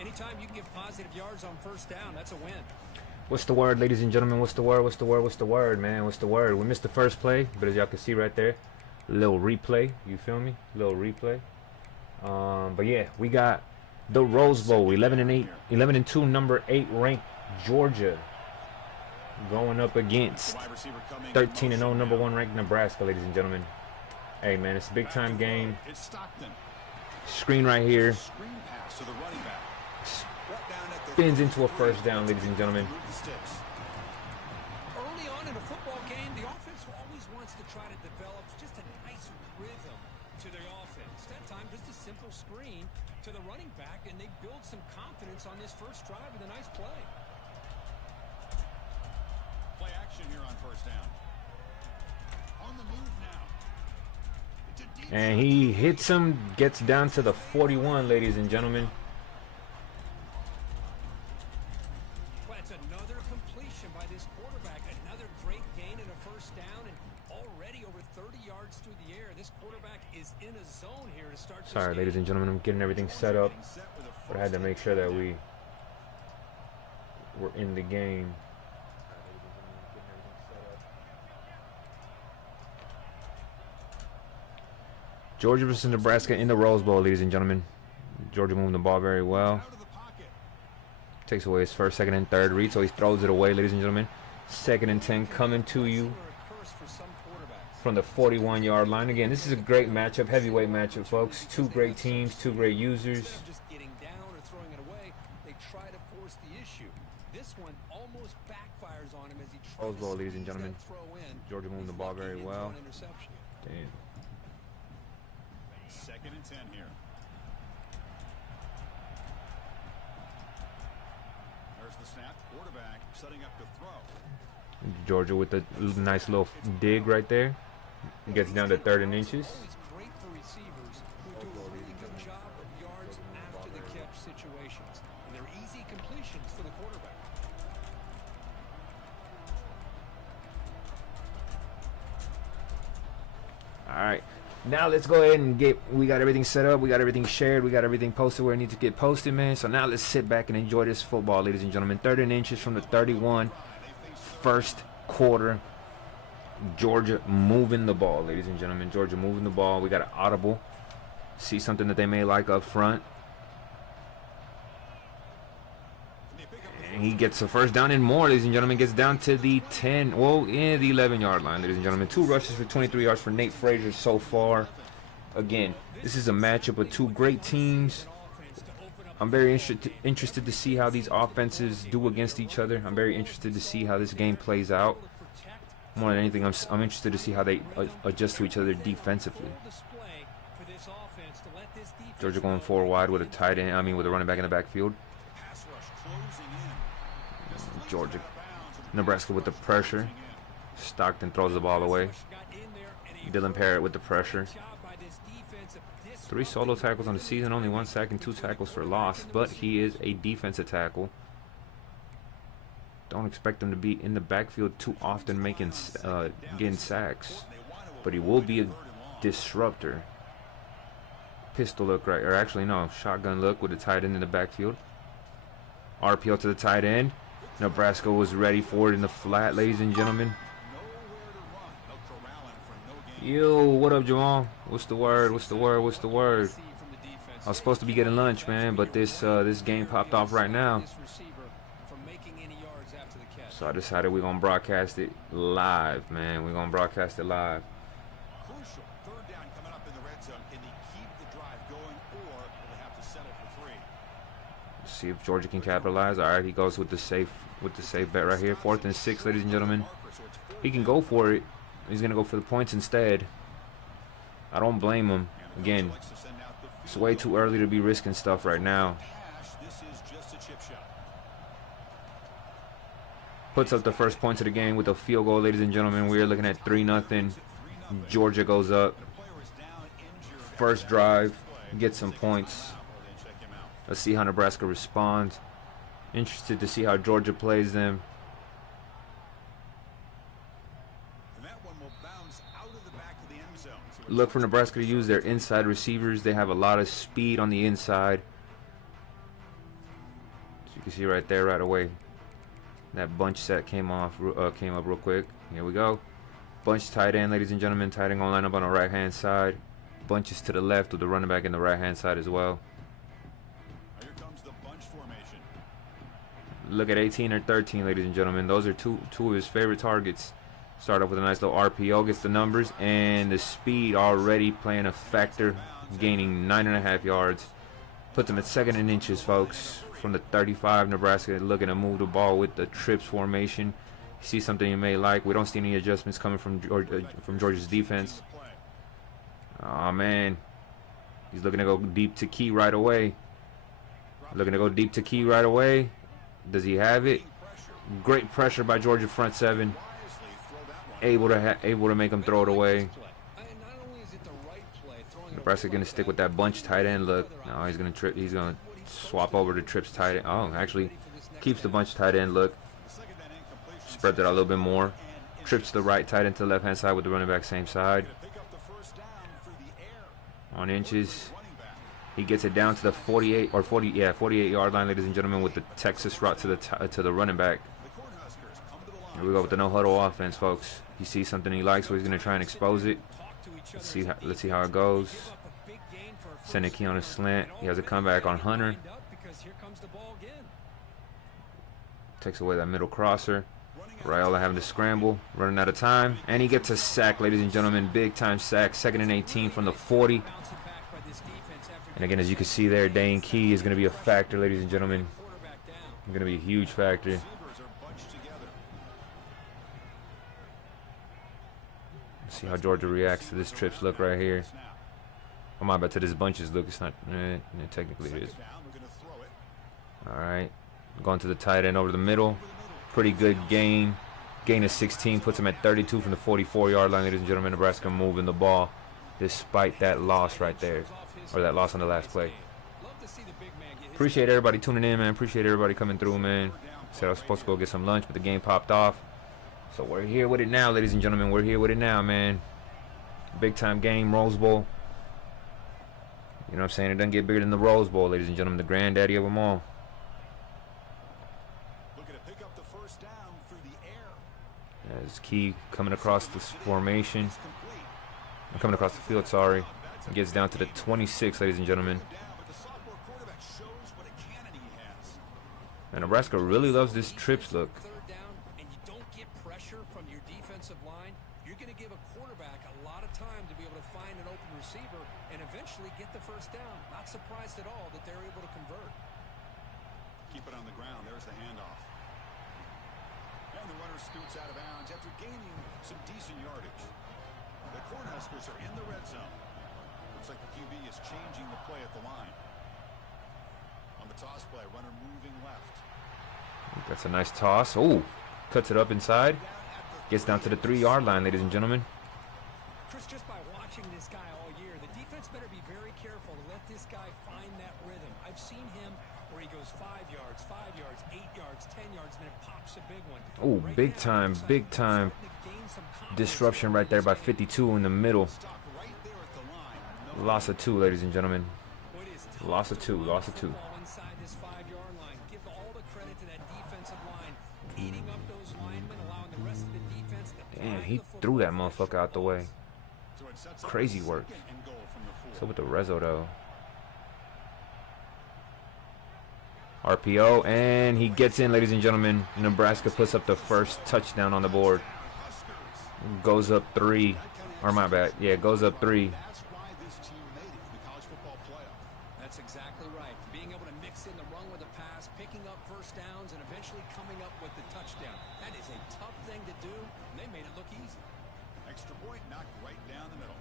Anytime you can get positive yards on first down, that's a win. What's the word, ladies and gentlemen? What's the word? What's the word? What's the word, man? What's the word? We missed the first play, but as y'all can see right there, a little replay. You feel me? A little replay. But yeah, we got the Rose Bowl, 11-8, 11-2, number 8 ranked Georgia going up against 13-0, number 1 ranked Nebraska, ladies and gentlemen. Hey man, it's a big time game. Screen right here. Spins into a first down, ladies and gentlemen. Early on in a football game, the offense always wants to try to develop just a nice rhythm to their offense. That time, just a simple screen to the running back, and they build some confidence on this first drive with a nice play. Play action here on first down. On the move now. And he hits him, gets down to the 41, ladies and gentlemen. That's another completion by this quarterback. Another great gain in a first down, and already over 30 yards through the air. This quarterback is in a zone here to start. Sorry, ladies and gentlemen, I'm getting everything set up, but I had to make sure that we were in the game. Georgia versus Nebraska in the Rose Bowl, ladies and gentlemen. Georgia moving the ball very well. Takes away his first, second, and third read, so he throws it away, ladies and gentlemen. 2nd and 10 coming to you from the 41-yard line. Again, this is a great matchup, heavyweight matchup, folks. Two great teams, two great users. Just getting down or throwing it away, they try to force the issue. This one almost backfires on him as he tries Rose Bowl, ladies and to gentlemen. throw in. Georgia moving the ball very well. Damn. 2nd and 10 here. There's the snap. Quarterback setting up to throw. Georgia with a nice little dig right there. He gets down to 3rd and inches. Always great for receivers who do a really good job of yards after the catch situations. And they're easy completions for the quarterback. All right. Now let's go ahead and we got everything set up, we got everything shared, we got everything posted where it needs to get posted, man. So now let's sit back and enjoy this football, ladies and gentlemen. 3rd and inches from the 31, first quarter. Georgia moving the ball, ladies and gentlemen. Georgia moving the ball. We got an audible. See something that they may like up front. And he gets a first down and more, ladies and gentlemen. Gets down to the 10, well, yeah, the 11-yard line, ladies and gentlemen. 2 rushes for 23 yards for Nate Frazier so far. Again, this is a matchup of 2 great teams. I'm very interested to see how these offenses do against each other. I'm very interested to see how this game plays out. More than anything, I'm interested to see how they adjust to each other defensively. Georgia going 4 wide with a tight end, with a running back in the backfield. Georgia, Nebraska with the pressure. Stockton throws the ball away. Dylan Parrott with the pressure. 3 solo tackles on the season, only 1 sack and 2 tackles for loss, but he is a defensive tackle. Don't expect him to be in the backfield too often getting sacks, but he will be a disruptor. Pistol look right, or actually no, shotgun look with the tight end in the backfield. RPO to the tight end. Nebraska was ready for it in the flat, ladies and gentlemen. Yo, what up, Jamal? What's the word? What's the word? What's the word? I was supposed to be getting lunch, man, but this game popped off right now. So I decided we're gonna broadcast it live, man. We're gonna broadcast it live. Crucial 3rd down coming up in the red zone. Can they keep the drive going, or will they have to settle for 3? Let's see if Georgia can capitalize. All right, he goes with the safe bet right here. 4th and 6, ladies and gentlemen. He can go for it. He's gonna go for the points instead. I don't blame him. Again, it's way too early to be risking stuff right now. Puts up the first points of the game with a field goal, ladies and gentlemen. We are looking at 3-0. Georgia goes up. First drive, gets some points. Let's see how Nebraska responds. Interested to see how Georgia plays them. Look for Nebraska to use their inside receivers. They have a lot of speed on the inside. You can see right there, right away. That bunch set came up real quick. Here we go. Bunch tight end, ladies and gentlemen. Tight end gonna line up on the right hand side. Bunches to the left with the running back in the right hand side as well. Here comes the bunch formation. Look at 18 or 13, ladies and gentlemen. Those are two of his favorite targets. Start off with a nice little RPO, gets the numbers, and the speed already playing a factor, gaining 9.5 yards. Puts him at 2nd and inches, folks. From the 35, Nebraska looking to move the ball with the trips formation. You see something you may like. We don't see any adjustments coming from Georgia's defense. Oh man, he's looking to go deep to Key right away. Looking to go deep to Key right away. Does he have it? Great pressure by Georgia front seven. Able to make him throw it away. Nebraska gonna stick with that bunch tight end look. No, he's gonna trip. He's gonna swap over to trips tight end. Oh, actually keeps the bunch tight end look. Spreads it out a little bit more. Trips the right tight end to the left hand side with the running back same side. On inches. He gets it down to the 48 yard line, ladies and gentlemen, with the Texas route to the running back. Here we go with the no huddle offense, folks. He sees something he likes, so he's gonna try and expose it. Let's see how it goes. Sending Key on a slant. He has a comeback on Hunter. Takes away that middle crosser. Raiola having to scramble, running out of time, and he gets a sack, ladies and gentlemen. Big time sack, 2nd and 18 from the 40. And again, as you can see there, Dane Key is going to be a factor, ladies and gentlemen. Going to be a huge factor. See how Georgia reacts to this trips look right here. Oh my bad, to this bunches look. It's not, technically it is. All right, going to the tight end over the middle. Pretty good gain. Gain of 16 puts him at 32 from the 44 yard line, ladies and gentlemen. Nebraska moving the ball despite that loss right there, or that loss on the last play. Appreciate everybody tuning in, man. Appreciate everybody coming through, man. Said I was supposed to go get some lunch, but the game popped off. So we're here with it now, ladies and gentlemen. We're here with it now, man. Big time game, Rose Bowl. You know what I'm saying? It doesn't get bigger than the Rose Bowl, ladies and gentlemen. The granddaddy of them all. Looking to pick up the first down through the air. As Key coming across this formation. Coming across the field, sorry. Gets down to the 26, ladies and gentlemen. And Nebraska really loves this trips look. Get the first down. Not surprised at all that they're able to convert. Keep it on the ground. There's the handoff. And the runner scoots out of bounds after gaining some decent yardage. The Cornhuskers are in the red zone. Looks like the QB is changing the play at the line. On the toss play, runner moving left. That's a nice toss. Oh, cuts it up inside. Gets down to the 3 yard line, ladies and gentlemen. Chris, just by watching this guy all year, the defense better be very careful to let this guy find that rhythm. I've seen him where he goes 5 yards, 8 yards, 10 yards, and then it pops a big one. Oh, big time disruption right there by 52 in the middle. Loss of 2, ladies and gentlemen. Loss of 2. Damn, he threw that motherfucker out the way. Crazy work. So with the Rezo though. RPO, and he gets in, ladies and gentlemen. Nebraska puts up the first touchdown on the board. Goes up 3. Or my bad. Yeah, goes up 3. That's exactly right. Being able to mix in the run with the pass, picking up first downs, and eventually coming up with the touchdown. That is a tough thing to do, and they made it look easy. Extra point knocked right down the middle.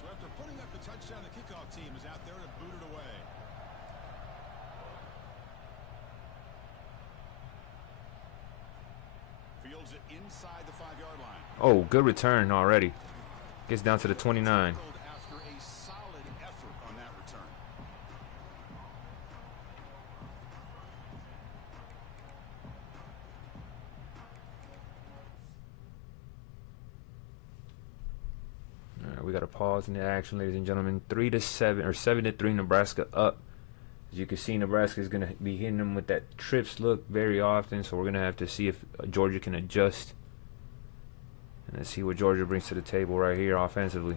So after putting up the touchdown, the kickoff team is out there to boot it away. Fields it inside the 5 yard line. Oh, good return already. Gets down to the 29. After a solid effort on that return. All right, we got to pause in the action, ladies and gentlemen. 3-7 or 7-3, Nebraska up As you can see, Nebraska is going to be hitting them with that trips look very often, so we're going to have to see if Georgia can adjust. And let's see what Georgia brings to the table right here offensively.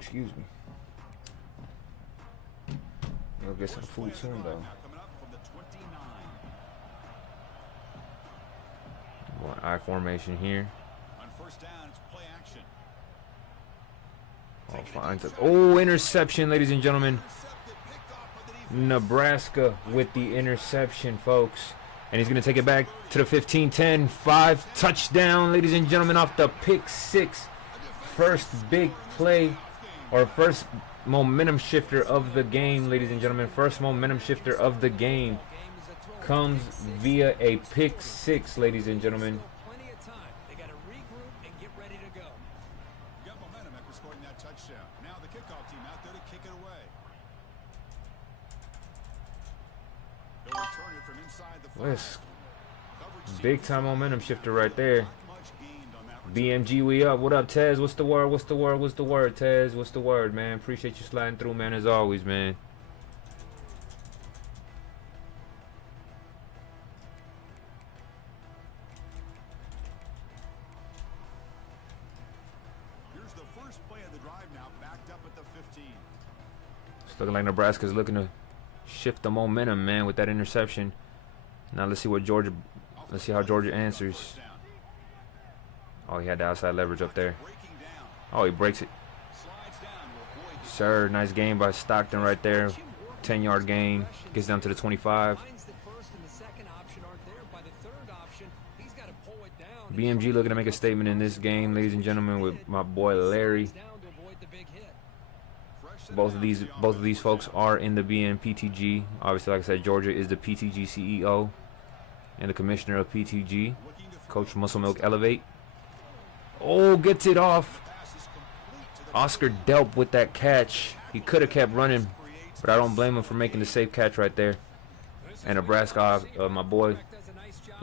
Excuse me. We'll get some food soon, though. I formation here. On first down, it's play action. Oh, finds it. Oh, interception, ladies and gentlemen. Nebraska with the interception, folks. And he's going to take it back to the 15-10. 5 touchdown, ladies and gentlemen, off the pick 6. First big play, or first momentum shifter of the game, ladies and gentlemen. First momentum shifter of the game comes via a pick 6, ladies and gentlemen. Plenty of time. They got to regroup and get ready to go. You got momentum after scoring that touchdown. Now the kickoff team out there to kick it away. They'll return it from inside the Yes. Coverage Big time momentum shifter right there. BMG, we up. What up, Tez? What's the word? What's the word? What's the word, Tez? What's the word, man? Appreciate you sliding through, man, as always, man. Here's the first play of the drive now, backed up at the 15. It's looking like Nebraska's looking to shift the momentum, man, with that interception. Now let's see what Georgia. Let's see how Georgia answers. Oh, he had the outside leverage up there. Oh, he breaks it. Sir, nice game by Stockton right there. 10-yard gain. Gets down to the 25. BMG looking to make a statement in this game, ladies and gentlemen, with my boy Larry. Both of these folks are in the BNPTG. Obviously, like I said, Georgia is the PTG CEO and the commissioner of PTG. Coach Muscle Milk Elevate. Oh, gets it off. Oscar Delp with that catch. He could have kept running, but I don't blame him for making the safe catch right there. And Nebraska, my boy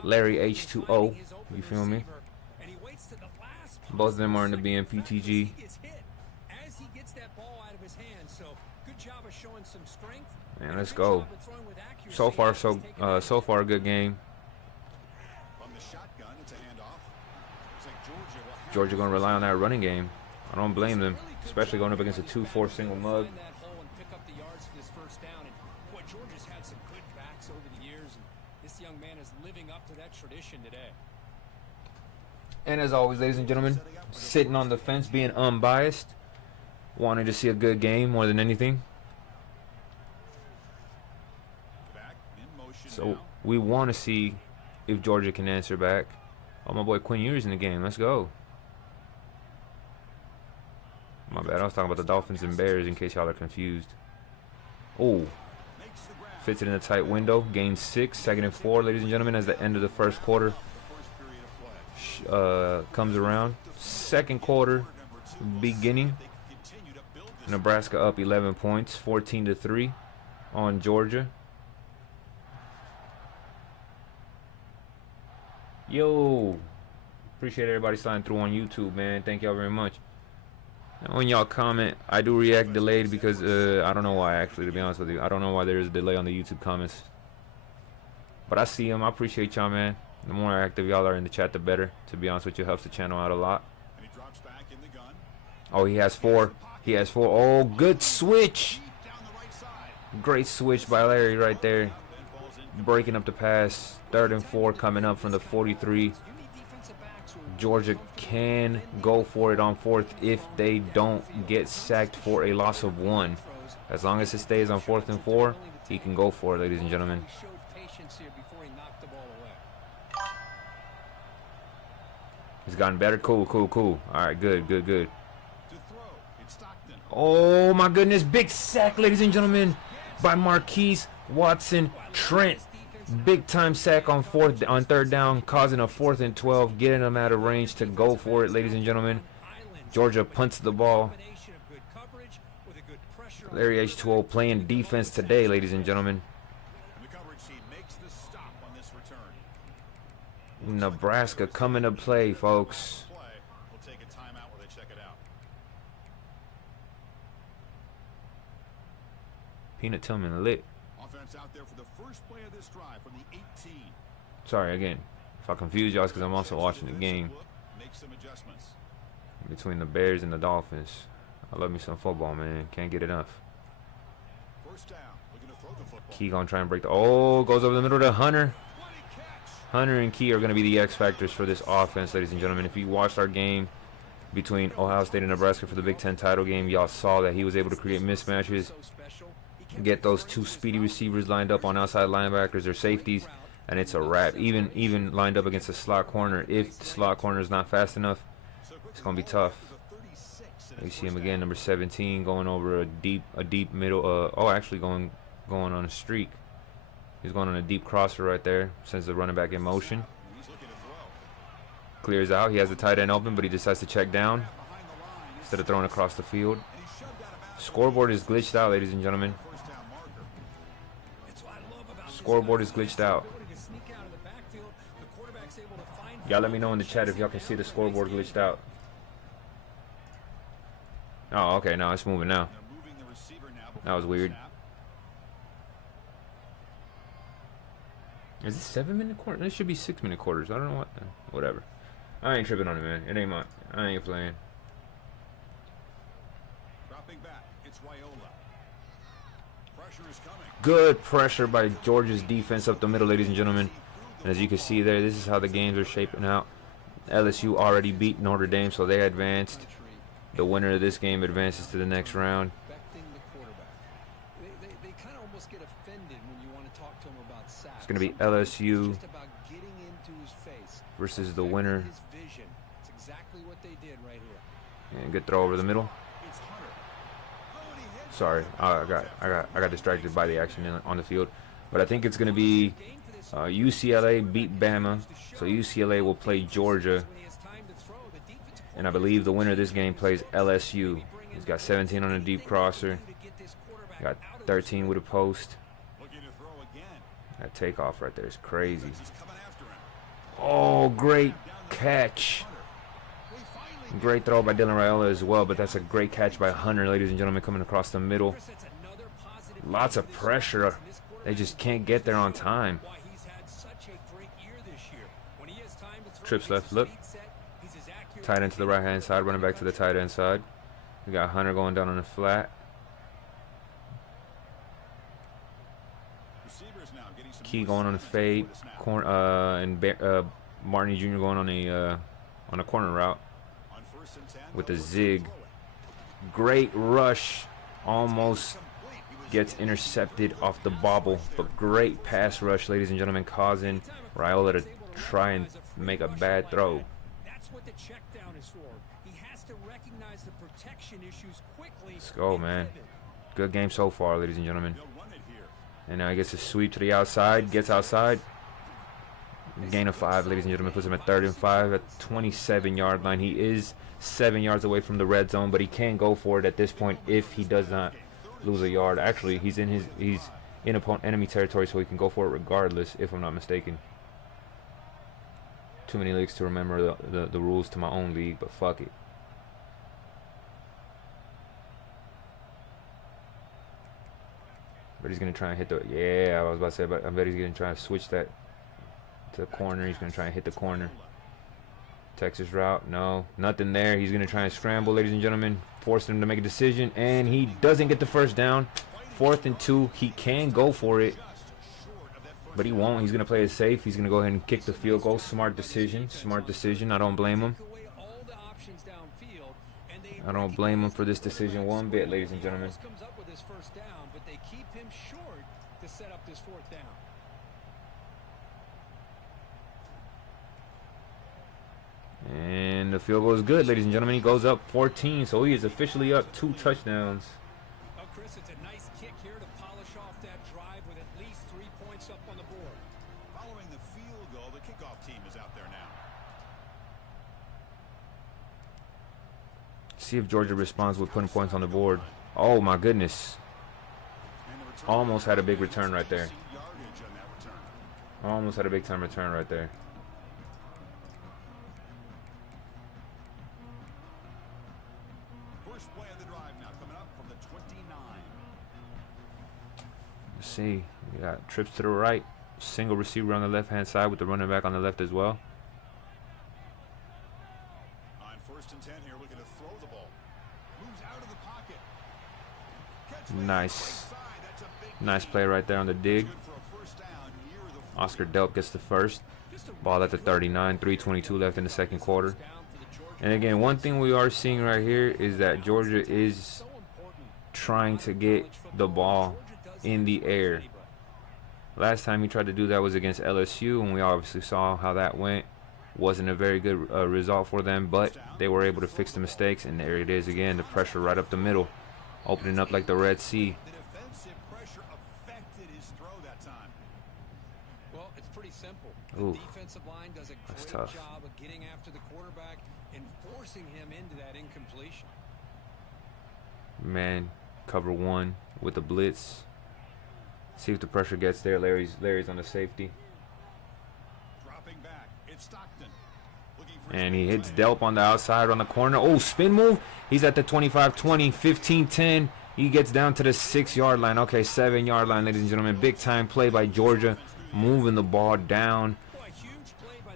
Larry H2O. You feel me? Both of them are in the BNPTG. Man, let's go. So far, a good game. Georgia going to rely on that running game. I don't blame them, especially going up against a 2-4 single mug. Georgia's had some good backs over the years, and this young man is living up to that tradition today. And as always, ladies and gentlemen, sitting on the fence, being unbiased, wanting to see a good game more than anything. So we want to see if Georgia can answer back. Oh, my boy Quinn Ewers in the game. Let's go. My bad. I was talking about the Dolphins and Bears in case y'all are confused. Oh. Fits it in a tight window. Gains 6. 2nd and 4, ladies and gentlemen, as the end of the first quarter comes around. Second quarter beginning. Nebraska up 11 points. 14-3 on Georgia. Yo. Appreciate everybody signing through on YouTube, man. Thank y'all very much. And when y'all comment, I do react delayed because I don't know why, actually, to be honest with you. I don't know why there is a delay on the YouTube comments. But I see them. I appreciate y'all, man. The more active y'all are in the chat, the better. To be honest with you, helps the channel out a lot. Oh, he has 4. He has 4. Oh, good switch. Great switch by Larry right there. Breaking up the pass. 3rd and 4 coming up from the 43. Georgia can go for it on 4th if they don't get sacked for a loss of 1. As long as it stays on 4th and 4, he can go for it, ladies and gentlemen. It's gotten better. Cool. All right, good. Oh, my goodness. Big sack, ladies and gentlemen, by Marquise Watson Trent. Big time sack on 3rd down, causing a 4th and 12, getting them out of range to go for it, ladies and gentlemen. Georgia punts the ball. Larry H2O playing defense today, ladies and gentlemen. Nebraska coming to play, folks. We'll take a timeout while they check it out. Peanut Tillman lit. Offense out there for the first play of this drive from the 18. Sorry again. If I confuse y'all, it's because I'm also watching the game Make some adjustments. between the Bears and the Dolphins. I love me some football, man. Can't get enough. First down. Looking to throw the football. Key gonna try and break the. Oh, goes over the middle to Hunter. What a catch. Hunter and Key are going to be the X factors for this offense, ladies and gentlemen. If you watched our game between Ohio State and Nebraska for the Big Ten title game, y'all saw that he was able to create mismatches, get those two speedy receivers lined up on outside linebackers or safeties, and it's a wrap. Even lined up against a slot corner, if the slot corner is not fast enough, it's going to be tough. You see him again, number 17, going over a deep middle. Actually going on a streak. He's going on a deep crosser right there. Sends the running back in motion. Clears out. He has the tight end open, but he decides to check down instead of throwing across the field. Scoreboard is glitched out, ladies and gentlemen. Scoreboard is glitched out. Y'all let me know in the chat if y'all can see the scoreboard glitched out. Oh, okay. No, it's moving now. That was weird. Is it 7-minute quarter? It should be 6-minute quarters. I don't know what. Whatever. I ain't tripping on it, man. It ain't mine. I ain't playing. Dropping back. It's Wyola. Pressure is coming. Good pressure by Georgia's defense up the middle, ladies and gentlemen. And as you can see there, this is how the games are shaping out. LSU already beat Notre Dame, so they advanced. The winner of this game advances to the next round. They kind of almost get offended when you want to talk to them about sacks. It's going to be LSU Just about getting into his face. versus the winner. His vision. It's exactly what they did right here. And good throw over the middle. It's Hunter. Oh, and he hits Sorry, I got distracted by the action on the field. But I think it's going to be UCLA beat Bama, so UCLA will play Georgia. And I believe the winner of this game plays LSU. He's got 17 on a deep crosser. Got 13 with a post. looking to throw again. That takeoff right there is crazy. He's coming after him. Oh, great catch. Great throw by Dylan Raiola as well, but that's a great catch by Hunter, ladies and gentlemen, coming across the middle. Lots of pressure. They just can't get there on time. Trips left, look. Tight end to the right-hand side, running back to the tight end side. We got Hunter going down on the flat. Receivers now getting some Key going on the fade. Martin Jr. going on a corner route on 1st and 10. with a zig. Great rush. Almost gets intercepted off the bobble, but great pass rush, ladies and gentlemen, causing Raiola to try and make a bad throw. That's what the check down is for. He has to recognize the protection issues quickly. Let's go, man. Good game so far, ladies and gentlemen. They'll run it here. And now he gets a sweep to the outside, gets outside. Gain of 5, ladies and gentlemen, puts him at 3rd and 5 at 27-yard line. He is 7 yards away from the red zone, but he can go for it at this point if he does not lose a yard. Actually, he's in enemy territory, so he can go for it regardless, if I'm not mistaken. Too many leagues to remember the rules to my own league, but fuck it. But he's gonna try and hit the. Yeah, I was about to say, but I bet he's gonna try and switch that to the corner. He's gonna try and hit the corner. Texas route, no, nothing there. He's gonna try and scramble, ladies and gentlemen, force him to make a decision, and he doesn't get the first down. 4th and 2. He can go for it, but he won't. He's gonna play it safe. He's gonna go ahead and kick the field goal. Smart decision. Smart decision. I don't blame him. I don't blame him for this decision one bit, ladies and gentlemen. Comes up with his first down, but they keep him short to set up this 4th down. And the field goal is good, ladies and gentlemen. He goes up 14, so he is officially up 2 touchdowns. Oh, Chris, it's a nice kick here to polish off that drive with at least 3 points up on the board. Following the field goal, the kickoff team is out there now. See if Georgia responds with putting points on the board. Oh my goodness. Almost had a big return right there. Yardage on that return. Almost had a big time return right there. first play of the drive now coming up from the 29. Let's see. We got trips to the right. Single receiver on the left-hand side with the running back on the left as well. On 1st and 10 here, looking to throw the ball. Moves out of the pocket. Nice. Nice play right there on the dig. Oscar Delp gets the first. Ball at the 39. 3:22 left in the second quarter. And again, one thing we are seeing right here is that Georgia is trying to get the ball in the air. Last time he tried to do that was against LSU, and we obviously saw how that went. Wasn't a very good result for them, but they were able to fix the mistakes, and there it is again, the pressure right up the middle, opening up like the Red Sea. The defensive pressure affected his throw that time. Well, it's pretty simple. Ooh, The defensive line does a that's great tough. job of getting after the quarterback and forcing him into that incompletion. Man, cover one with the blitz. See if the pressure gets there. Larry's on the safety. Dropping back. It's Stockton. Looking for And he hits Delp on the outside on the corner. Oh, spin move. He's at the 25-20, 15-10. He gets down to the 6-yard line. Okay, 7-yard line, ladies and gentlemen. Big time play by Georgia. Moving the ball down.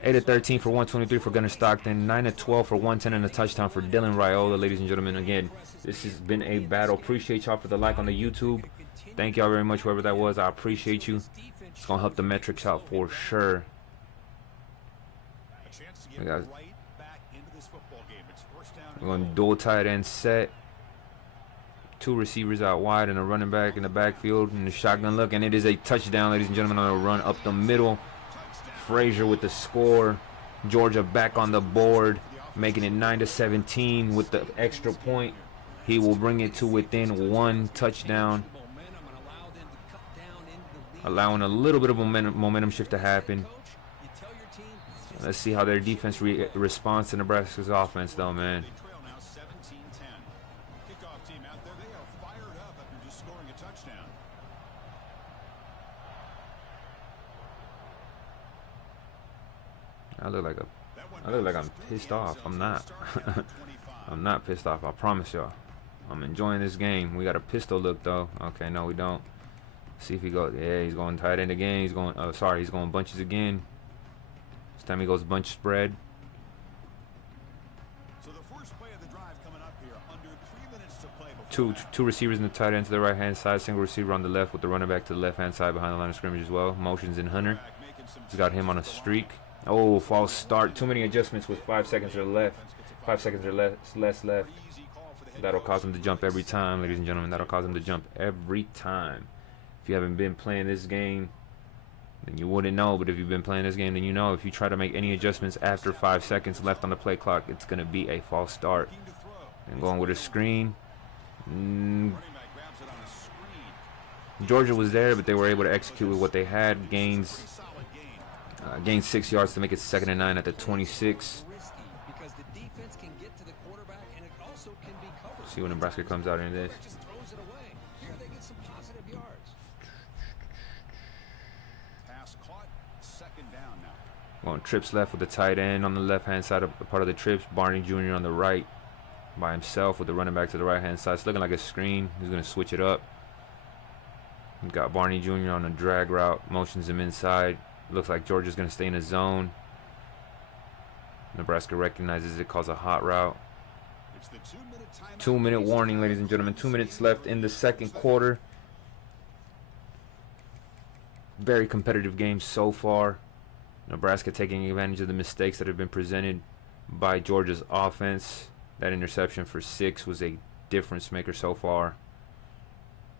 8-13 for 123 for Gunnar Stockton. 9-12 for 110 and a touchdown for Dylan Raiola, ladies and gentlemen. Again, this has been a battle. Appreciate y'all for the like on the YouTube. Thank y'all very much, whoever that was. I appreciate you. It's going to help the metrics out for sure. a chance to We get got- right back into this football game. It's first down. We're going to dual tight end set. 2 receivers out wide and a running back in the backfield. And the shotgun look. And it is a touchdown, ladies and gentlemen, on a run up the middle. Frazier with the score. Georgia back on the board, making it 9-17 with the extra point. He will bring it to within 1 touchdown, allowing a little bit of momentum shift to happen. Let's see how their defense responds to Nebraska's offense, though, man. They trail now 17-10. Kickoff team out there. They are fired up after just scoring a touchdown. I look like That one I look like I'm bounces through pissed the end off. zone, I'm not. starting out at 25. I'm not pissed off. I promise y'all. I'm enjoying this game. We got a pistol look, though. Okay, no, we don't. See if he goes. Yeah, he's going tight end again. He's going. Sorry, he's going bunches again. This time he goes bunch spread. So the first play of the drive coming up here. Under 3 minutes to play before Two receivers in the tight end to the right hand side. Single receiver on the left with the running back to the left hand side behind the line of scrimmage as well. Motions in Hunter. He's got him on a streak. Oh, false start. Too many adjustments with 5 seconds or left. 5 seconds or less left. That'll cause him to jump every time, ladies and gentlemen. That'll cause him to jump every time. If you haven't been playing this game, then you wouldn't know. But if you've been playing this game, then you know. If you try to make any adjustments after 5 seconds left on the play clock, it's going to be a false start. And going with a screen. Georgia was there, but they were able to execute with what they had. Gained 6 yards to make it 2nd and 9 at the 26. Because the defense can get to the quarterback and it also can be covered. See when Nebraska comes out in this. Just throws it away. Here they get some positive yards. Pass caught. 2nd down now. Going trips left with the tight end on the left-hand side of part of the trips. Barney Jr. on the right by himself with the running back to the right-hand side. It's looking like a screen. He's going to switch it up. He's got Barney Jr. on a drag route. Motions him inside. Looks like Georgia's going to stay in his zone. Nebraska recognizes it, calls a hot route. It's the 2-minute timeout. 2-minute warning, ladies and gentlemen. 2 minutes left in the second quarter. Very competitive game so far. Nebraska taking advantage of the mistakes that have been presented by Georgia's offense. That interception for 6 was a difference maker so far.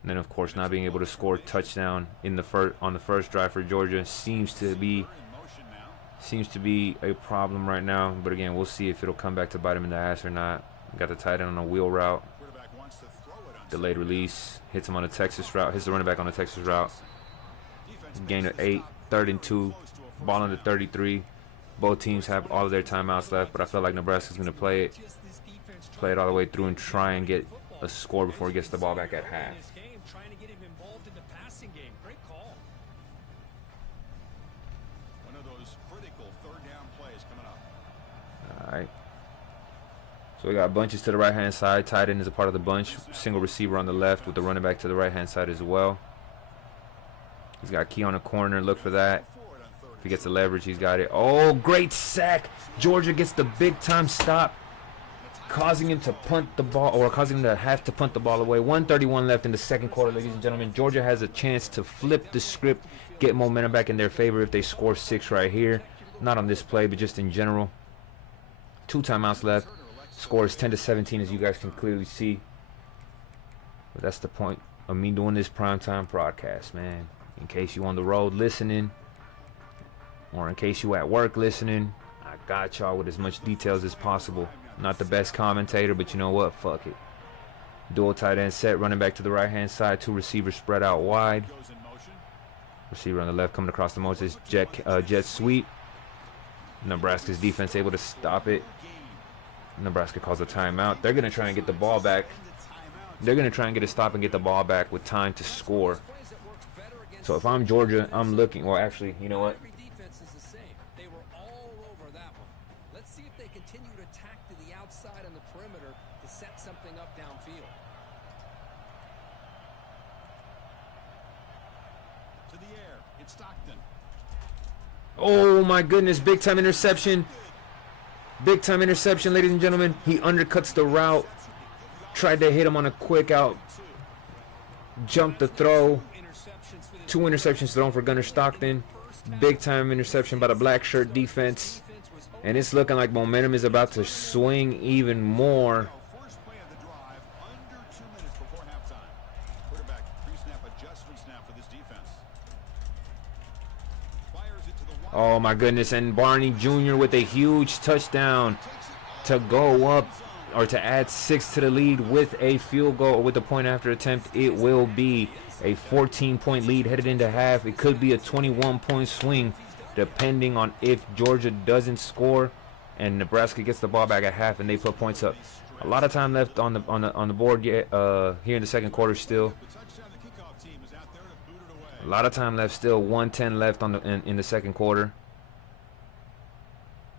And then, of course, not being able to score a touchdown in the on the first drive for Georgia seems to be a problem right now. But again, we'll see if it'll come back to bite him in the ass or not. Got the tight end on a wheel route. Quarterback wants to throw it on Delayed release. Hits him on a Texas route. Hits the running back on the Texas route. Gain of 8. 3rd and 2. Ball on the 33. Both teams have all of their timeouts left, but I feel like Nebraska's going to play it all the way through and try and get a score before he gets the ball back at half. Trying to get him involved in the passing game. Great call. One of those critical 3rd down plays coming up. Alright. So we got bunches to the right-hand side. Tight end is a part of the bunch. Single receiver on the left with the running back to the right-hand side as well. He's got Key on the corner. Look for that. If he gets the leverage, he's got it. Oh, great sack. Georgia gets the big-time stop, causing him to punt the ball, or causing him to have to punt the ball away. 1:31 left in the second quarter, ladies and gentlemen. Georgia has a chance to flip the script, get momentum back in their favor if they score 6 right here. Not on this play, but just in general. 2 timeouts left. Score is 10-17, as you guys can clearly see. But that's the point of me doing this primetime broadcast, man. In case you on the road listening, or in case you at work listening, I got y'all with as much details as possible. Not the best commentator, but you know what? Fuck it. Dual tight end set, running back to the right-hand side. 2 receivers spread out wide. Receiver on the left coming across the Moses jet sweep. Nebraska's defense able to stop it. Nebraska calls a timeout. They're going to try and get the ball back. They're going to try and get a stop and get the ball back with time to score. So if I'm Georgia, I'm looking. Well, actually, you know what? They were all over that one. Let's see if they continue to attack to the outside on the perimeter to set something up downfield. To the air. It's Stockton. Oh, my goodness. Big-time interception. Big-time interception, ladies and gentlemen. He undercuts the route. Tried to hit him on a quick out. Jumped the throw. 2 interceptions thrown for Gunnar Stockton. Big-time interception by the black shirt defense. And it's looking like momentum is about to swing even more. First play of the drive, under 2 minutes before halftime. Quarterback pre-snap adjustment snap for this defense. Fires it to the wide. Oh, my goodness. And Barney Jr. with a huge touchdown to go up, or to add 6 to the lead with a field goal, or with a point after attempt. It will be a 14-point lead headed into half. It could be a 21-point swing, depending on if Georgia doesn't score and Nebraska gets the ball back at half and they put points up. A lot of time left on the board yet, here in the second quarter still. A lot of time left still. 1:10 left on in the second quarter.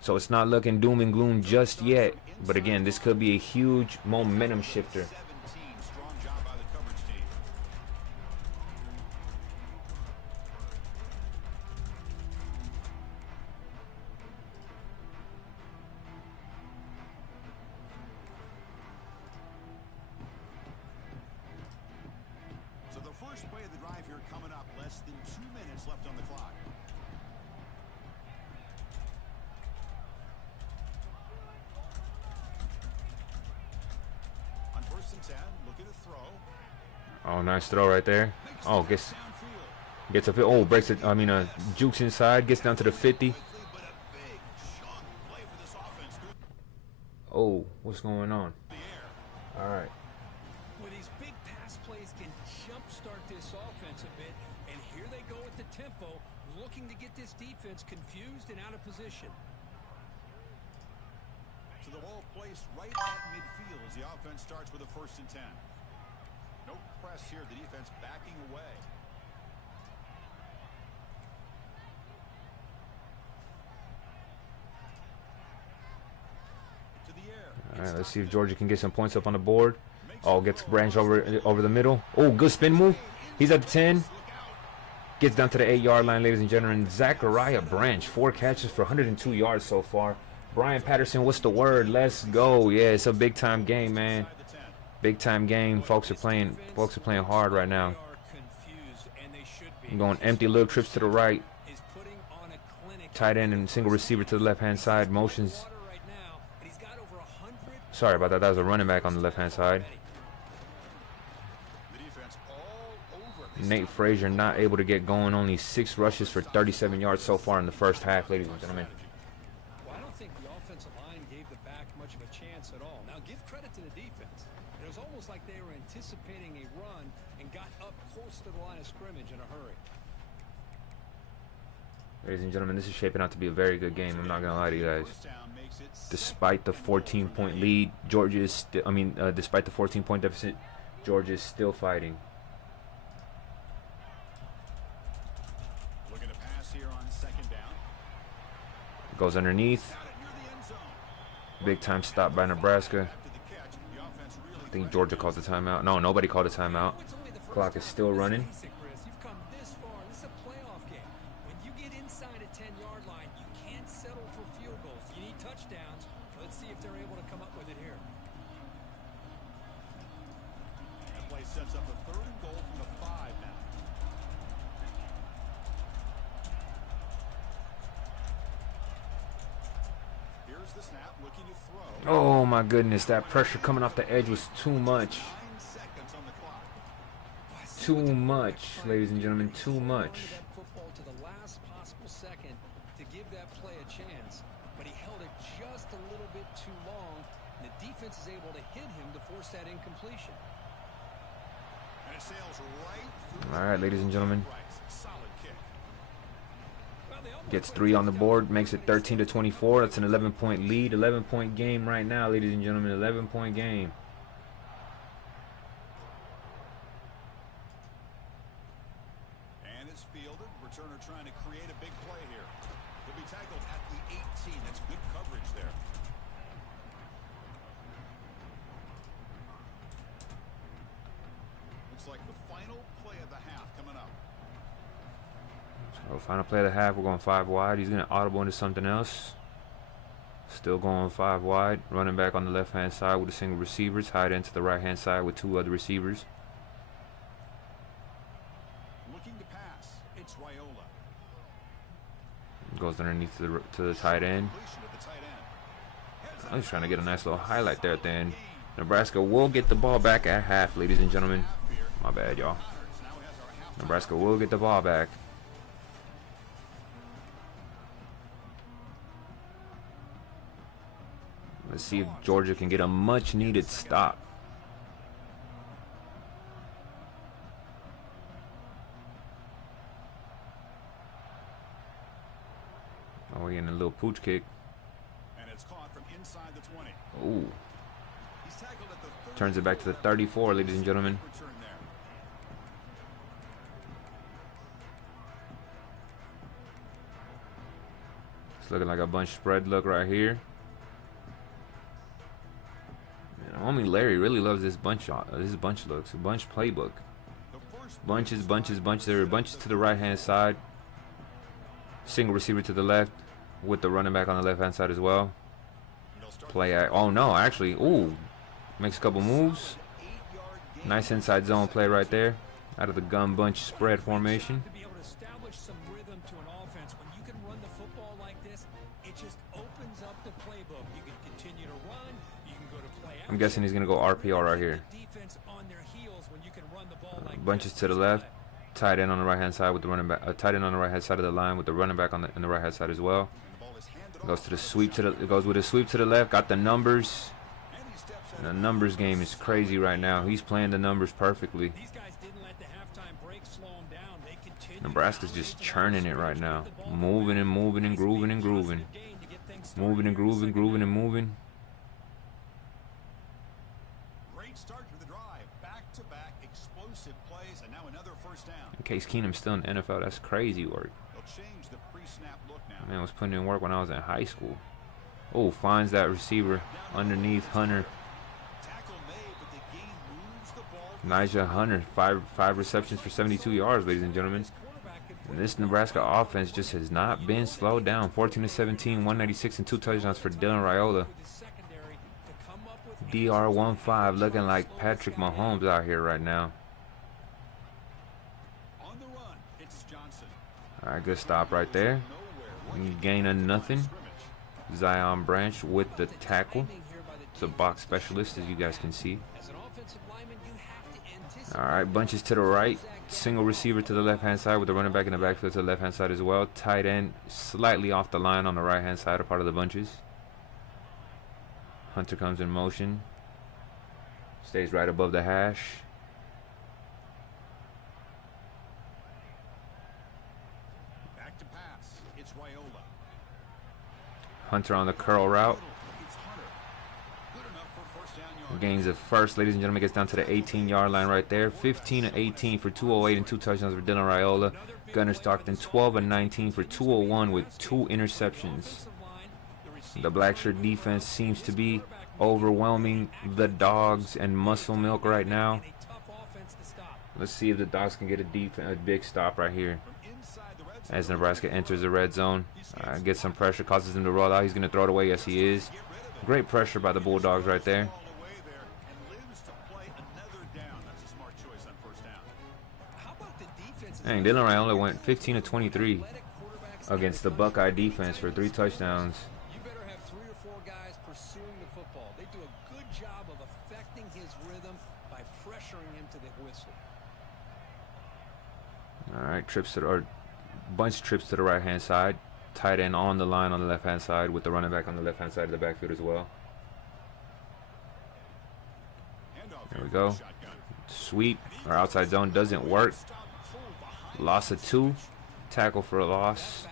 So it's not looking doom and gloom just yet. But again, this could be a huge momentum shifter. Strong job by the coverage team. So the first play of the drive here coming up. Less than 2 minutes left on the clock. On 1st and 10, looking to throw. Oh, nice throw right there. Oh, gets a fit. Oh, breaks it. I mean, jukes inside, gets down to the 50. But a big chunk play for this offense. Oh, what's going on? All right. Well, these big pass plays can jumpstart this offense a bit, and here they go at the tempo, looking to get this defense confused and out of position. So the ball placed right at midfield as the offense starts with a 1st and 10. No press here. The defense backing away. To the air. All right, let's see if Georgia can get some points up on the board. Oh, gets Branch over the middle. Oh, good spin move. He's at the 10. Gets down to the 8-yard line, ladies and gentlemen. Zachariah Branch, 4 catches for 102 yards so far. Brian Patterson, what's the word? Let's go. Yeah, it's a big-time game, man. Big-time game. Folks are playing hard right now. I'm going empty little trips to the right. Tight end and single receiver to the left-hand side. Motions. Sorry about that. That was a running back on the left-hand side. Nate Frazier not able to get going. Only 6 rushes for 37 yards so far in the first half, ladies and gentlemen. Well, I don't think the offensive line gave the back much of a chance at all. Now, give credit to the defense. It was almost like they were anticipating a run and got up close to the line of scrimmage in a hurry. Ladies and gentlemen, this is shaping out to be a very good game. I'm not going to lie to you guys. Despite the 14-point lead, Georgia is still, despite the 14-point deficit, Georgia is still fighting. Looking to pass here on 2nd down. Goes underneath. Got it near the end zone. Big time stop by Nebraska. I think Georgia called the timeout. No, nobody called a timeout. Clock is still running. You've come this far. This is a playoff game. When you get inside a 10-yard line, you can't settle for field goals. You need touchdowns. Let's see if they're able to come up with it here. That play sets up a 3rd and goal from the 5 now. Here's the snap, looking to throw. Oh my goodness, that pressure coming off the edge was too much. 9 seconds on the clock. Too much, ladies and gentlemen, too much. That football to the last possible second to give that play a chance, but he held it just a little bit too long. And the defense is able to hit him to force that incompletion. And it sails right through. All right, ladies and gentlemen. Solid kick. Well, they almost Gets went 3 on the touchdown. board, makes it 13-24. That's an 11-point lead, 11-point game right now, ladies and gentlemen, 11-point game. And it's fielded. Returner trying to create a big play here. He'll be tackled at the 18. That's good coverage there. Looks like the final play of the half coming up. So final play of the half, we're going 5 wide. He's going to audible into something else. Still going 5 wide. Running back on the left-hand side with a single receiver. Tied into the right-hand side with 2 other receivers. Looking to pass. It's Raiola. Goes underneath to the tight end. Completion at the tight end. I was trying to get a nice little highlight there at the end. Nebraska will get the ball back at half, ladies and gentlemen. My bad, y'all. Nebraska will get the ball back. Let's see if Georgia can get a much-needed stop. Oh, we're getting a little pooch kick. And it's caught from inside the 20. Ooh. He's tackled at the 30. Turns it back to the 34, ladies and gentlemen. Return there. It's looking like a bunch spread look right here. Man, homie Larry really loves this bunch looks. A bunch playbook. The first Bunches. There are bunches to the right hand side. Single receiver to the left with the running back on the left hand side as well. Oh no, actually. Ooh. Makes a couple moves. Nice inside zone play right there. Out of the gun bunch spread formation. To be able to establish some rhythm to an offense, when you can run the football like this, it just opens up the playbook. You can continue to run, you can go to play I'm guessing he's gonna go RPO right here. Defense on their heels when you can run the ball like Bunches this. to the left. Tight end on the right hand side with the running back. Tight end on the right hand side of the line with the running back on the right hand side as well. Goes to the sweep to the. Goes with a sweep to the left. Got the numbers. And the numbers game is crazy right now. He's playing the numbers perfectly. These guys didn't let the halftime break slow them down. They continued. Nebraska's just churning it right now. Moving and moving and grooving and grooving. Moving and grooving, grooving and moving. Great start to the drive. Back-to-back explosive plays, and now another first down. In case Keenum's still in the NFL, that's crazy work. They'll change the pre-snap look now. Man was putting in work when I was in high school. Oh, finds that receiver underneath Hunter. Tackle made, but the game moves the ball. Nigel Hunter, five receptions for 72 yards, ladies and gentlemen. And this Nebraska offense just has not been slowed down. 14-17, 196 and 2 touchdowns for Dylan Raiola. DR15 looking like Patrick Mahomes out here right now. On the run, it's Johnson. All right, good stop right there. Gain of nothing. Zion Branch with the tackle. It's a box specialist, as you guys can see. All right, bunches to the right. Single receiver to the left-hand side with the running back in the backfield to the left-hand side as well. Tight end slightly off the line on the right-hand side, a part of the bunches. Hunter comes in motion. Stays right above the hash. Back to pass. It's Raiola. Hunter on the curl route. It's Hunter. Good enough for first down yard. Gains it first, ladies and gentlemen. Gets down to the 18-yard line right there. 15-18 for 208 and 2 touchdowns for Dylan Raiola. Gunnar Stockton 12-19 for 201 with 2 interceptions. The black shirt defense seems to be overwhelming the Dogs and Muscle Milk right now. Let's see if the Dogs can get a big stop right here as Nebraska enters the red zone. Gets some pressure, causes him to roll out. He's going to throw it away. Yes, he is. Great pressure by the Bulldogs right there. Dang, Dylan Wright only went 15 of 23 against the Buckeye defense for 3 touchdowns. You better have 3 or 4 guys pursuing the football. They do a good job of affecting his rhythm by pressuring him to the whistle. All right, bunch trips to the right-hand side. Tight end on the line on the left-hand side with the running back on the left-hand side of the backfield as well. There we go. Sweep. Our outside zone doesn't work. Loss of 2. Tackle for a loss.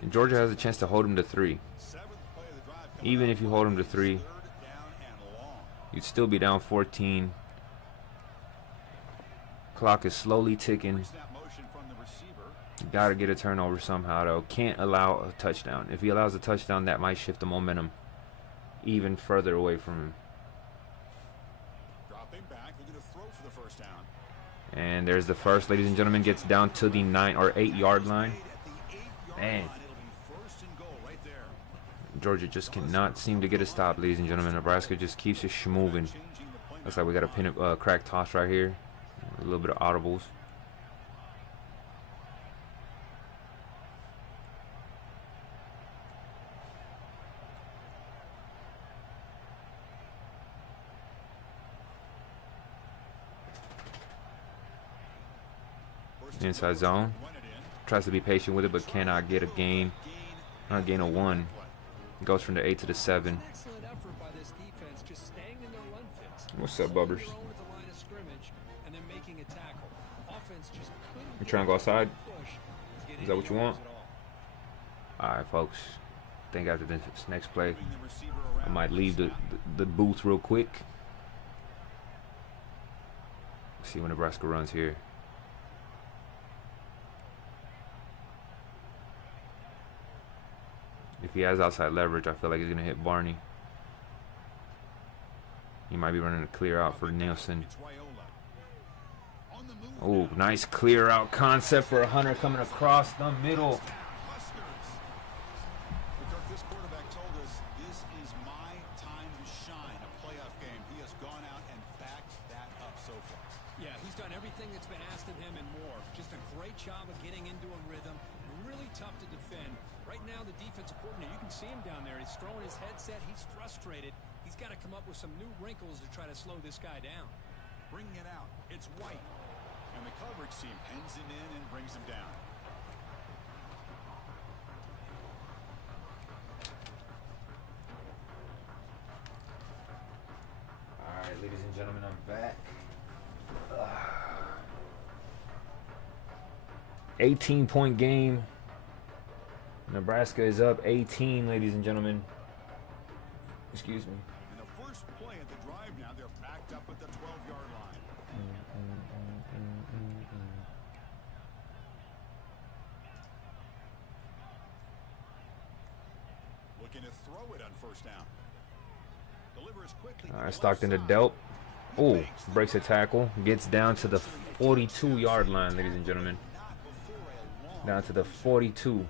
And Georgia has a chance to hold him to 3. Even if you hold him to 3, you'd still be down 14. Clock is slowly ticking. Got to get a turnover somehow, though. Can't allow a touchdown. If he allows a touchdown, that might shift the momentum even further away from him. And there's the first, ladies and gentlemen, gets down to the 9 or 8 yard line. Man, Georgia just cannot seem to get a stop, ladies and gentlemen. Nebraska just keeps it moving. Looks like we got a crack toss right here. A little bit of audibles. Inside zone. Tries to be patient with it, but cannot get a gain. Not gain a 1. Goes from the 8 to the 7. What's up, Bubbers? You trying to go outside? Is that what you want? Alright, folks. I think after this next play, I might leave the booth real quick. See when Nebraska runs here. If he has outside leverage, I feel like he's going to hit Barney. He might be running a clear out for Nielsen. Oh, nice clear out concept for Hunter coming across the middle. This quarterback told us this is my time to shine, a playoff game. He has gone out and backed that up so far. Yeah, he's done everything that's been asked of him and more. Just a great job of getting into a rhythm. Really tough to defend. Right now, the defensive coordinator, you can see him down there. He's throwing his headset. He's frustrated. He's got to come up with some new wrinkles to try to slow this guy down. Bringing it out. It's White. And the coverage team pins him in and brings him down. All right, ladies and gentlemen, I'm back. 18-point game. Nebraska is up 18, ladies and gentlemen. Excuse me. And the first play at the drive now, they're backed up at the 12-yard line. Looking to throw it on first down. Delivers quickly. All right, Stockton to Delp. Oh, breaks a tackle. Gets down to the 42-yard line, ladies and gentlemen. Down to the 42.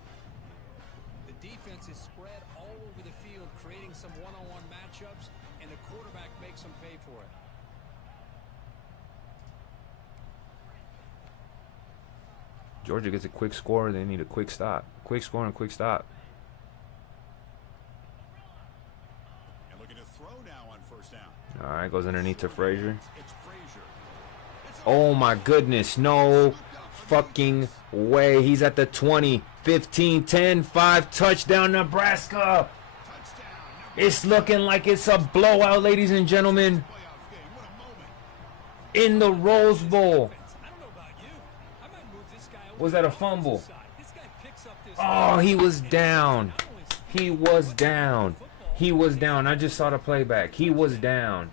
The defense is spread all over the field, creating some one-on-one matchups, and the quarterback makes them pay for it. Georgia gets a quick score. They need a quick stop. Quick score and quick stop. And looking to throw now on first down. All right, goes underneath to Frazier. Oh my goodness, no fucking way. He's at the 20, 15, 10, 5, touchdown Nebraska. It's looking like it's a blowout, ladies and gentlemen. In the Rose Bowl. Was that a fumble? Oh, he was down. He was down. He was down. I just saw the playback. He was down.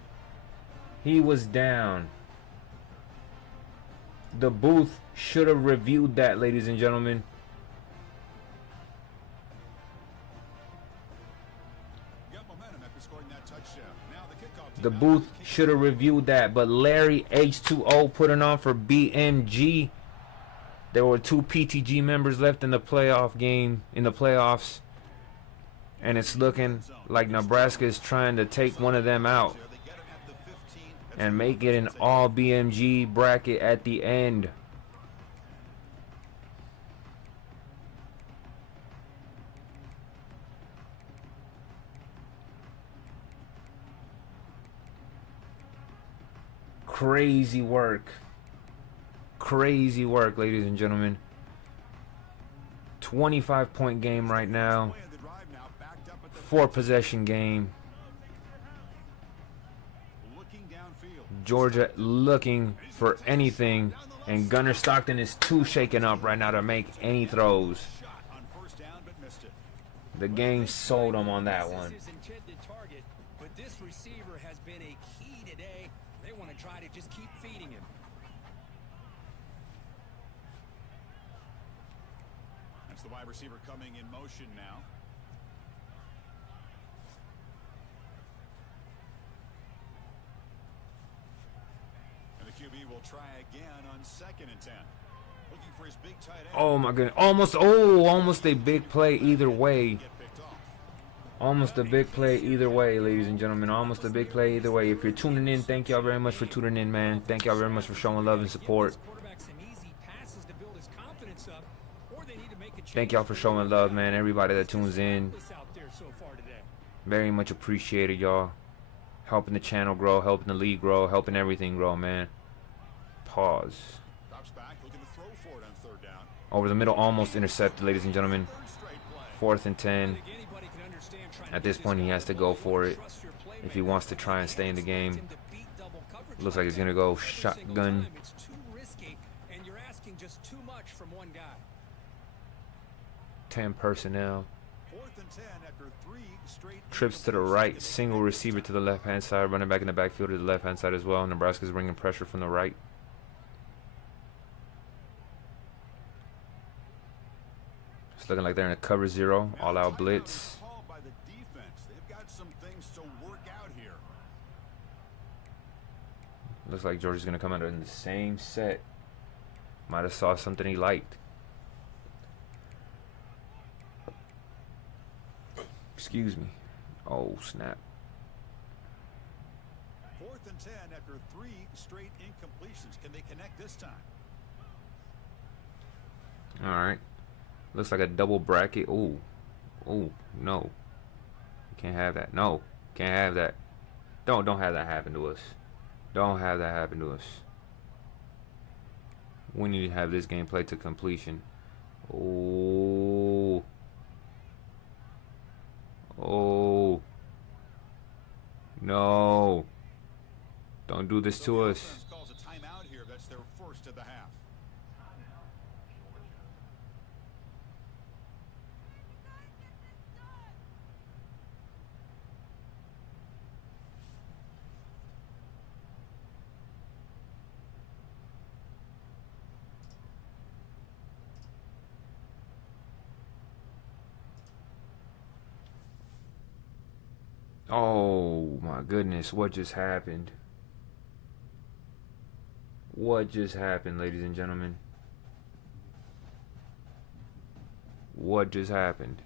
He was down. The booth should have reviewed that, ladies and gentlemen. scoring that touchdown. Now the kickoff. The booth should have reviewed that, but Larry H2O putting on for BMG. There were 2 PTG members left in the playoff game, in the playoffs, and it's looking like Nebraska is trying to take one of them out and make it an all BMG bracket at the end. Crazy work. Crazy work, ladies and gentlemen. 25-point game right now. 4-possession game. Georgia looking for anything, and Gunnar Stockton is too shaken up right now to make any throws. The game sold him on that one. But this receiver has been a key today. They want to try to just keep feeding him. That's the wide receiver coming in motion now. And the QB will try again on 2nd and 10. Looking for his big tight end. Oh my goodness. Almost a big play either way. Almost a big play either way, ladies and gentlemen. Almost a big play either way. If you're tuning in, thank y'all very much for tuning in, man. Thank y'all very much for showing love and support. Thank y'all for showing love, man. Everybody that tunes in. Very much appreciated, y'all. Helping the channel grow, helping the league grow, helping everything grow, man. Pause. Over the middle, almost intercepted, ladies and gentlemen. 4th and 10. At this point, he has to go for it if he wants to try and stay in the game. Looks like he's going to go shotgun. 10 personnel. Trips to the right. Single receiver to the left-hand side. Running back in the backfield to the left-hand side as well. Nebraska's bringing pressure from the right. It's looking like they're in a cover 0. All-out blitz. Looks like Georgia's going to come out in the same set. Might have saw something he liked. Excuse me. Oh, snap. 4th and 10 after 3 straight incompletions. Can they connect this time? All right. Looks like a double bracket. Ooh. Ooh, no. You can't have that. No. Can't have that. Don't have that happen to us. Don't have that happen to us. We need to have this game played to completion. Oh. Oh. No. Don't do this to us. Calls a timeout here. That's their first of the half. Oh my goodness, what just happened? What just happened, ladies and gentlemen? What just happened?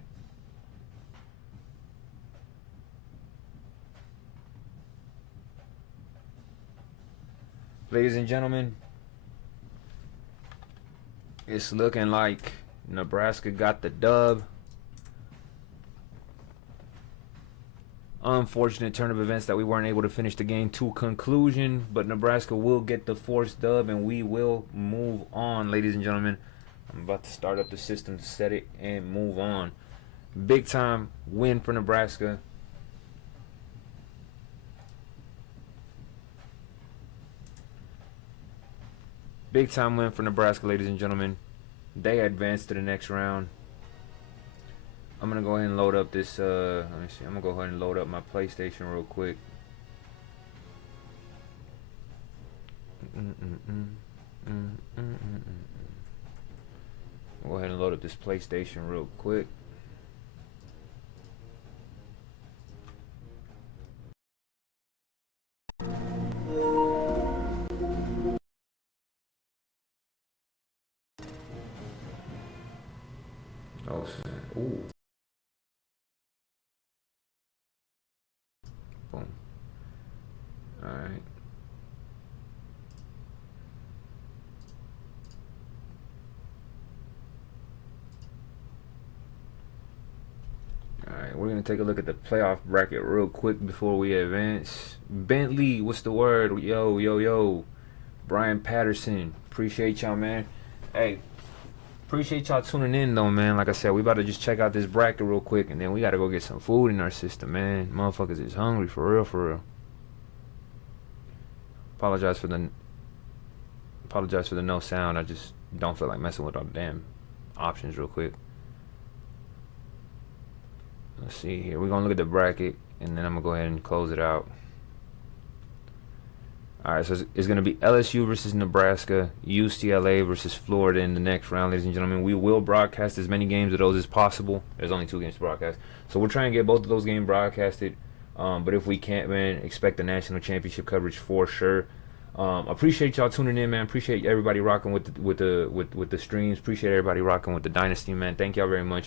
Ladies and gentlemen, it's looking like Nebraska got the dub. Unfortunate turn of events that we weren't able to finish the game to conclusion, but Nebraska will get the forced dub and we will move on, ladies and gentlemen. I'm about to start up the system to set it and move on. Big time win for Nebraska. Big time win for Nebraska, ladies and gentlemen. They advanced to the next round. I'm gonna go ahead and load up this let me see. I'm gonna go ahead and load up my PlayStation real quick. I'll go ahead and load up this PlayStation real quick. else, man. Ooh. Boom. All right. Alright, we're going to take a look at the playoff bracket real quick before we advance. Bentley, what's the word? Yo, yo, yo. Brian Patterson, appreciate y'all, man. Hey, appreciate y'all tuning in, though, man. Like I said, we about to just check out this bracket real quick, and then we got to go get some food in our system, man. Motherfuckers is hungry, for real, for real. Apologize for the no sound. I just don't feel like messing with all the damn options real quick. Let's see here. We're going to look at the bracket, and then I'm going to go ahead and close it out. All right, so it's going to be LSU versus Nebraska, UCLA versus Florida in the next round, ladies and gentlemen. We will broadcast as many games of those as possible. There's only 2 games to broadcast. So we're trying to get both of those games broadcasted. But if we can't, man, expect the national championship coverage for sure. Appreciate y'all tuning in, man. Appreciate everybody rocking with the streams. Appreciate everybody rocking with the dynasty, man. Thank y'all very much.